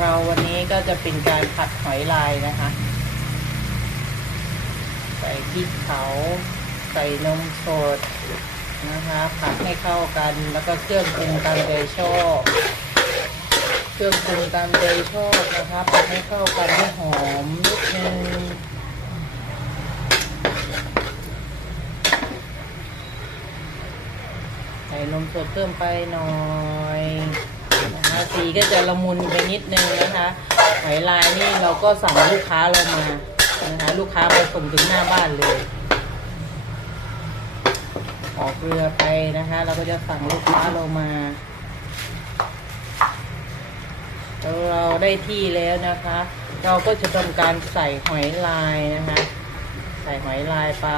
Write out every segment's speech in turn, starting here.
เราวันนี้ก็จะเป็นการผัดหอยลายนะคะ ใส่พริกเผา ใส่นมสดนะคะ ผัดให้เข้ากันแล้วก็เครื่องปรุงตามใจชอบเครื่องปรุงตามใจชอบนะคะผัดให้เข้ากันให้หอมนิดนึงใส่นมสดเพิ่มไปหน่อย สีก็จะละมุนไปนิดนึงนะคะ หอยลายนี่เราก็สั่งลูกค้าเรามานะคะลูกค้ามาส่งถึงหน้าบ้านเลย ออกเรือไปนะคะ เราก็จะสั่งลูกค้าเรามาเราได้ที่แล้วนะคะ เราก็จะทำการใส่หอยลายนะคะ ใส่หอยลายไป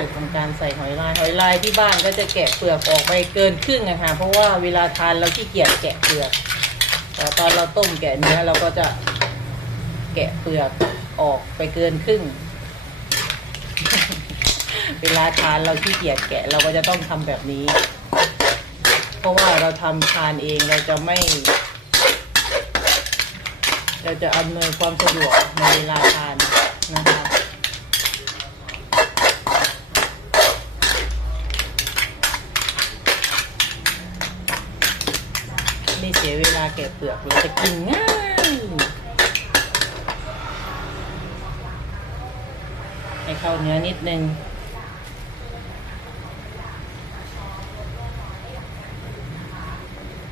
จะทำการใส่หอยลายหอยลายที่บ้านก็จะแกะเปลือกออกไปเกินครึ่งอะคะเพราะว่าเวลาทานเราขี้เกียจแกะเปลือก แต่ตอนเราต้มแกะเนื้อเราก็จะแกะเปลือกออกไปเกินครึ่ง เวลาทานเราขี้เกียจแกะเราก็จะต้องทำแบบนี้ เพราะว่าเราทำทานเองเราจะไม่ เราจะอำนวยความสะดวกในเวลาทานนะคะ ไม่เสียเวลาแกะเปลือกเราจะกินง่ายให้เข้าเนื้อนิดนึง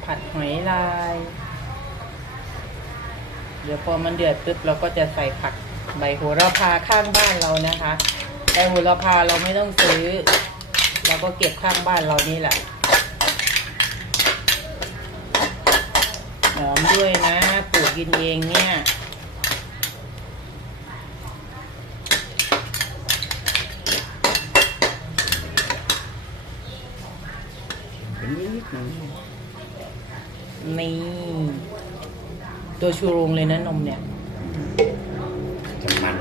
ผัดหอยลาย เดี๋ยวพอมันเดือดปุ๊บเราก็จะใส่ผักใบโหระพาข้างบ้านเรานะคะใบโหระพาเราไม่ต้องซื้อ เราก็เก็บข้างบ้านเรานี่แหละ หอมด้วยนะปลูกกินเองเนี่ยเป็นนิดนึงนี่ ตัวชูโรงเลยนะนมเนี่ยจะมัน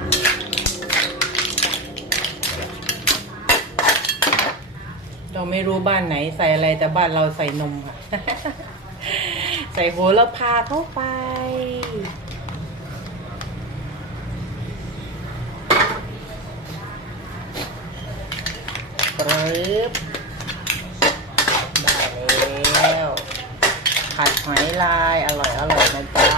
เราไม่รู้บ้านไหนใส่อะไรแต่บ้านเราใส่นมค่ะ ใส่โหระพาเข้าไปปรึบได้แล้ว ผัดหอยลายอร่อยอร่อยนะจ๊ะ